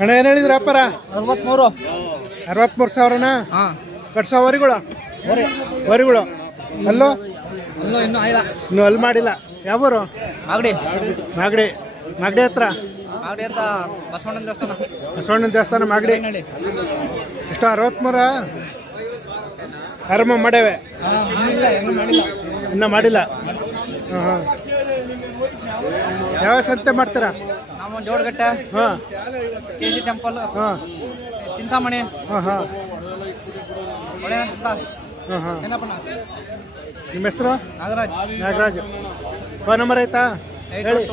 ಅಣ್ಣ ಏನು ಹೇಳಿದ್ರ ಅಪ್ಪಾರ? 63 ಸಾವಿರನಾ? ಕಟ್ಸೋ ವರಿಗಳು ಅಲ್ಲೋ ಇನ್ನೂ ಅಲ್ಲಿ ಮಾಡಿಲ್ಲ. ಯಾವೂರು? ಮಾಗಡಿ ಹತ್ರ ಬಸವಣ್ಣನ ದೇವಸ್ಥಾನ ಮಾಗಡಿ. ಎಷ್ಟು 63? ಆರಂಭ ಮಾಡ್ಯಾವೆ, ಇನ್ನೂ ಮಾಡಿಲ್ಲ. ಹಾಂ ಯಾವ ಸಂತೆ ಮಾಡ್ತೀರಾ? ನಮ್ಮ ಜೋಡಗಟ್ಟೆ, ಹಾಂ, KG ಟೆಂಪಲ್, ಹಾಂ, ಚಿಂತಾಮಣಿ, ಹಾಂ ಹಾಂ ಹಾಂ ಹಾಂ. ನಿಮ್ಮ ಹೆಸರು? ನಾಗರಾಜ್. ಫೋನ್ ನಂಬರ್ ಆಯ್ತಾ? ಹೇಳಿ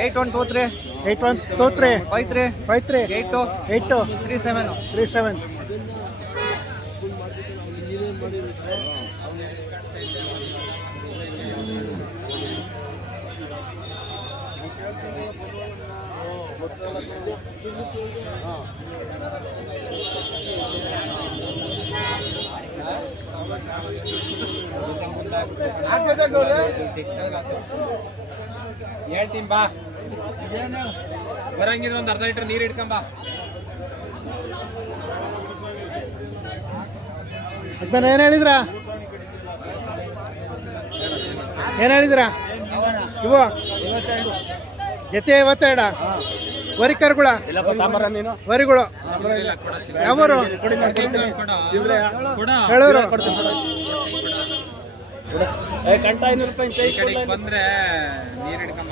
8123 8123 53 82 37. ಹೇಳ್ತೀನಿ ಬಾ, ಬರಂಗಿದ್ರೆ ಒಂದು ಅರ್ಧ ಲೀಟರ್ ನೀರು ಇಟ್ಕೊಂಬ. ಅದನ್ನ ಏನು ಹೇಳಿದ್ರ ಇವು ಜೊತೆ 52 ವರಿಕರ್ಗಳ ವರಿಗಳು ಯಾವರು? ಹೇಳೋರು ಕಂಟ 500 ರೂಪಾಯಿ ಬಂದ್ರೆ ನೀರು ಹಿಡ್ಕೊಂಬ.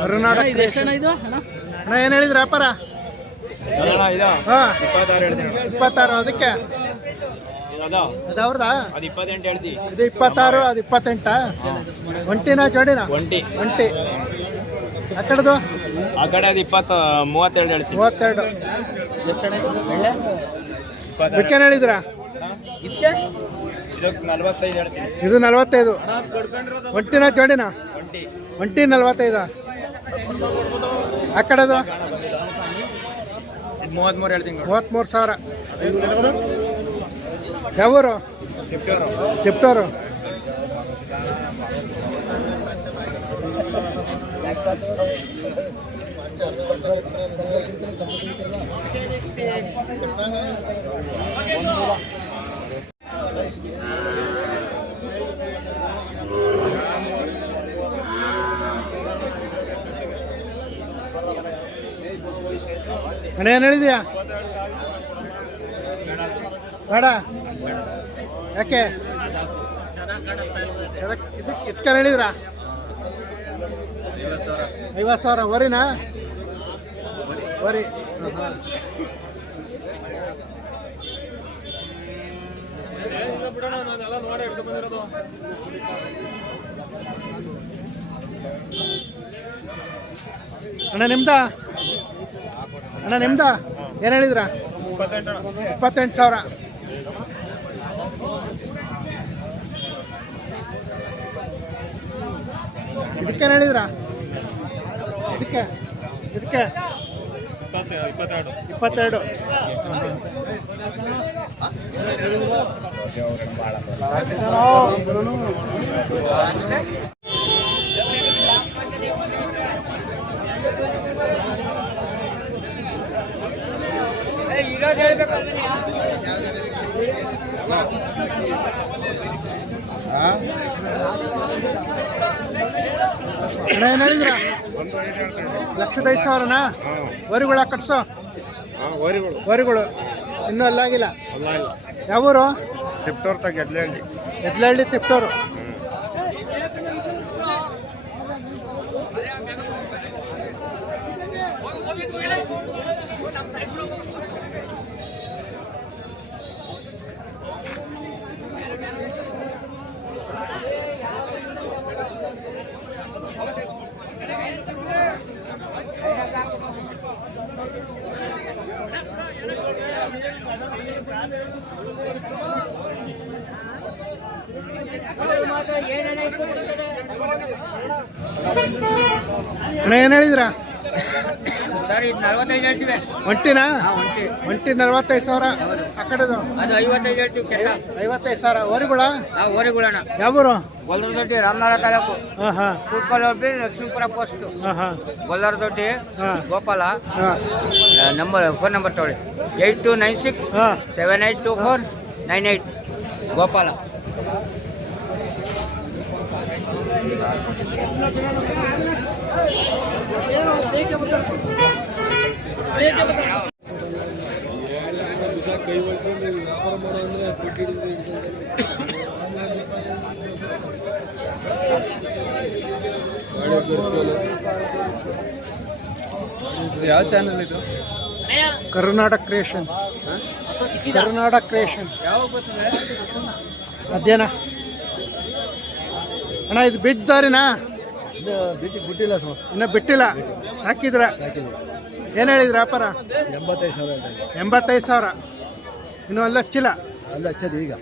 ಕರ್ನಾಟಕ ಅಣ್ಣ ಏನು ಹೇಳಿದ್ರ ಅಪ್ಪಾರ? 26. ಅದಕ್ಕೆ ಅದು ಅವ್ರದಾ? ಇದು 26, ಅದು 28. ಒಂಟಿನ ಜೋಡಿನ? ಒಂಟಿ. ಆ ಕಡೆದು? ಆ ಕಡೆ ಅದು 32 ಹೇಳ್ತೀನಿ. 32. ಇದಕ್ಕೇನು ಹೇಳಿದ್ರ? ಇದು 45. ಒಂಟಿನ ಜೋಡಿನ? ಒಂಟಿ 45. ಆ ಕಡೆದು? 33 ಹೇಳ್ತೀನಿ. 33,000. ಯಾವೂರು? ತಿಪ್ಟೂರು. ಅಣ್ಣ ಏನು ಹೇಳಿದ್ಯಾ? ಬೇಡ ಯಾಕೆ? ಇದಕ್ಕೆ ಹೇಳಿದ್ರ? 50,000 ವರಿನಾ? ವರಿ. ಅಣ್ಣ ನಿಮ್ದ ಏನು ಹೇಳಿದ್ರ? 28,000. ಇದಕ್ಕೇನು ಹೇಳಿದ್ರ? ಇದಕ್ಕೆ 22. ಅಣ್ಣ ಏನು ಹೇಳಿದ್ರ? 1,05,000ನಾ? ವರಿಗಳ ಕಟ್ಸೋ ವರಿಗಳು ಇನ್ನೂ ಅಲ್ಲಾಗಿಲ್ಲ. ಯಾವೂರು? ತಿಪ್ಟೂರು ತಗ ಎದ್ಲಹಳ್ಳಿ ತಿಪ್ಟೂರು. ಅಣ್ಣ ಏನು ಹೇಳಿದ್ರಾ? ಸರ್ ಇದು 45 ಹೇಳ್ತೀವಿ. ಒಂಟಿನಾ? ಒಂಟಿ. ಒಂಟಿ 45,000. ಆ ಕಡೆದು ಅದು 55 ಹೇಳ್ತೀವಿ. ಕೆಸ 55,000. ವರಿಗಳ ಓರಿಗಳಣ್ಣ. ಯಾವೂರು? ಗೊಲ್ಲರದೊಡ್ಡಿ ರಾಮನಗರ ತಾಲೂಕು. ಹಾಂ ಹಾಂ ಕೂತ್ಕಲ್ ಹೋಗ್ಲಿ ಲಕ್ಷ್ಮೀಪುರ ಪೋಸ್ಟ್. ಹಾಂ ಹಾಂ ಗೊಲ್ಲರದೊಡ್ಡಿ ಹಾಂ ಗೋಪಾಲ. ಹಾಂ ಫೋನ್ ನಂಬರ್ ತಗೊಳ್ಳಿ 8296 ಹಾಂ 782498 ಗೋಪಾಲ. ಯಾವ ಚಾನಲ್ ಇದು? ಕರ್ನಾಟಕ ಕ್ರಿಯೇಷನ್. ಕರ್ನಾಟಕ ಕ್ರಿಯೇಷನ್ ಯಾವಾಗ ಬರ್ತದೆ? ಮಧ್ಯಾಹ್ನ. ಅಣ್ಣ ಇದು ಬಿದ್ದಾರಿನಾ? ಬಿಟ್ಟಿಲ್ಲ ಸರ್. ಇನ್ನು ಬಿಟ್ಟಿಲ್ಲ. ಸಾಕಿದ್ರ? ಏನು ಹೇಳಿದ್ರ ವ್ಯಾಪಾರ? 85,000. 85,000. ಇನ್ನು ಅಲ್ಲಿ ಹಚ್ಚಿಲ್ಲ? ಅಲ್ಲಿ ಹಚ್ಚೋದು ಈಗ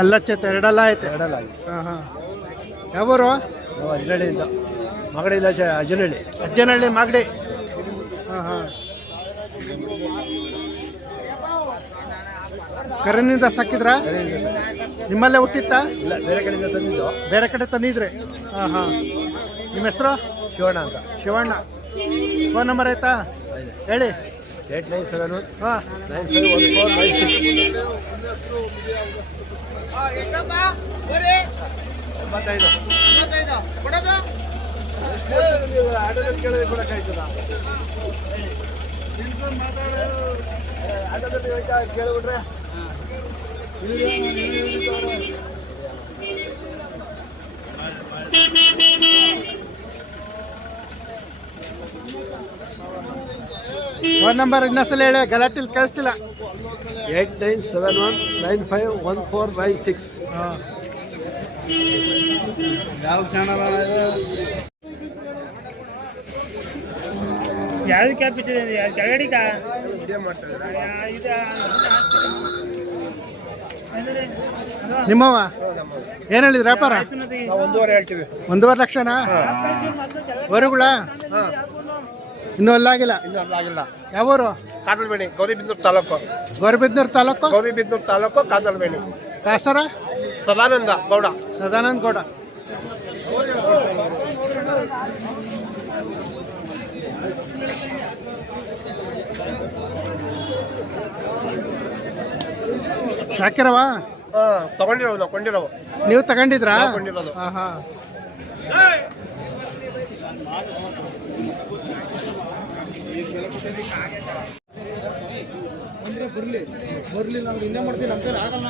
ಅಲ್ಲಿ ಹಚ್ಚೈತೆ. ಎರಡೆಲ್ಲ ಐತೆ. ಎರಡಲ್ಲ. ಹಾಂ ಹಾಂ. ಯಾವೂರು? ನಾವು ಅಜ್ಜನಹಳ್ಳಿಯಿಂದ. ಮಗಡಿಲ್ಲ ಅಜ್ಜನಹಳ್ಳಿ. ಅಜ್ಜನಹಳ್ಳಿ ಮಾಗಡಿ. ಹಾಂ ಹಾಂ. ಕರನಿಂದ ಸಾಕಿದ್ರ? ನಿಮ್ಮಲ್ಲೇ ಹುಟ್ಟಿತ್ತಾ? ಇಲ್ಲ, ಬೇರೆ ಕಡೆಯಿಂದ ತಂದಿದ್ದು. ಬೇರೆ ಕಡೆ ತಂದಿದ್ರಿ? ಹಾಂ ಹಾಂ. ನಿಮ್ಮ ಹೆಸರು? ಶಿವಣ್ಣ ಅಂತ. ಶಿವಣ್ಣ. ಫೋನ್ ನಂಬರ್ ಆಯ್ತಾ ಹೇಳಿ? 8971 ಹಾಂ 951496. 85. ಕೇಳಿಬಿಟ್ರೆ ಫೋನ್ ನಂಬರ್ ಇನ್ನೊಂದ್ಸಲ ಹೇಳಿ, ಗಲಾಟಿಲ್ ಕೇಳಿಸ್ತಿಲ್ಲ. 8971951496. ಹಾಂ. ಯಾವ ಚಾನಲ್ ಯಾವ್ದು ಕ್ಯಾಪಿಸಿದೆ ಕೆಳಗಡಿಕ ನಿಮ್ಮವ ಏನು ಹೇಳಿದ್ರು ವ್ಯಾಪಾರ? 1.5 ಹೇಳ್ತೀವಿ. 1.5 ಲಕ್ಷನಾ? ವರುಗಳ ಇನ್ನೂ ಅಲ್ಲಾಗಿಲ್ಲ? ಇನ್ನೂ ಆಗಿಲ್ಲ. ಯಾವೂರು? ಕಾದಲ್ಬೇಡಿ, ಗೌರಿಬಿದನೂರು ತಾಲೂಕು. ಗೌರಿಬಿದನೂರು ತಾಲೂಕು? ಗೌರಿಬಿದನೂರು ತಾಲೂಕು, ಕಾದಲ್ಬೇಡಿ. ಕಾಸರ? ಸದಾನಂದ ಗೌಡ. ಸದಾನಂದ ಗೌಡ. ಶಾಕಿರವಾ? ತಗೊಂಡಿರೋದು ನಾವು ಕೊಂಡಿರೋವು. ನೀವು ತಗೊಂಡಿದ್ರಾ? ನಾವು ಕೊಂಡಿರೋದು. ಹಾಂ ಹಾಂ. ಬರಲಿ ನಾವು ಇನ್ನೇ ಮಾಡ್ತೀವಿ. ನಮ್ಮ ಕೈಲಿ ಆಗಲ್ಲ.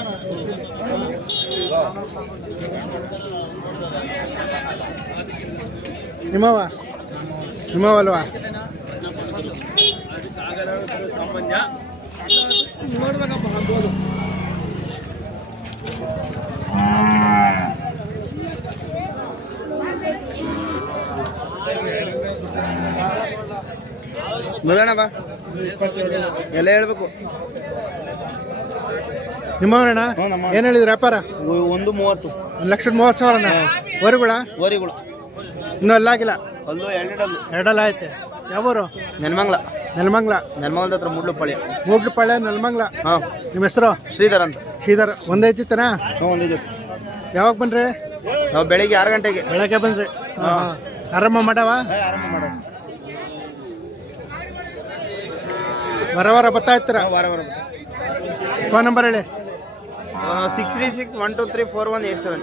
ನಿಮ್ಮವ? ನಿಮ್ಮವಲ್ವಾ? ಮುದಣ ಬಾ ಎಲ್ಲ ಹೇಳ್ಬೇಕು. ನಿಮ್ಮವರಣ್ಣ ಏನು ಹೇಳಿದ್ರು ವ್ಯಾಪಾರ? 1.30. 1,30,000. ವರುಗಳ? ವರಿಗಳು ಇನ್ನೂ ಅಲ್ಲಾಗಿಲ್ಲ? ಅಲ್ಲೂ ಎರಡೆರಡಲ್ಲು. ಎರಡಲ್ಲ ಐತೆ. ಯಾವೂರು? ನೆಲಮಂಗ್ಲ. ನೆಲಮಂಗ್ಲ. ನೆಲಮಂಗ್ಲದ ಹತ್ರ ಮೂಡ್ಲುಪಾಳ್ಯ. ಮೂಡ್ಲುಪಾಳ್ಯ ನೆಲಮಂಗ್ಲ. ಹಾಂ. ನಿಮ್ಮ ಹೆಸರು? ಶ್ರೀಧರ್ ಅಂತ. ಶ್ರೀಧರ್. ಒಂದೇ ಜೊತೆನಾ? ಒಂದೇ ಜೊತೆ. ಯಾವಾಗ ಬನ್ರಿ? ನಾವು ಬೆಳಿಗ್ಗೆ 6 ಗಂಟೆಗೆ. ಬೆಳಗ್ಗೆ ಬಂದ್ರಿ? ಹಾಂ. ಆರಾಮ ಮಾಡವ? ಆರಂಭ ಮಾಡೋದು. ವಾರ ಬರ್ತಾ ಇರ್ತೀರ? ವಾರ ವಾರ. ಫೋನ್ ನಂಬರ್ ಹೇಳಿ. 636 123 4187.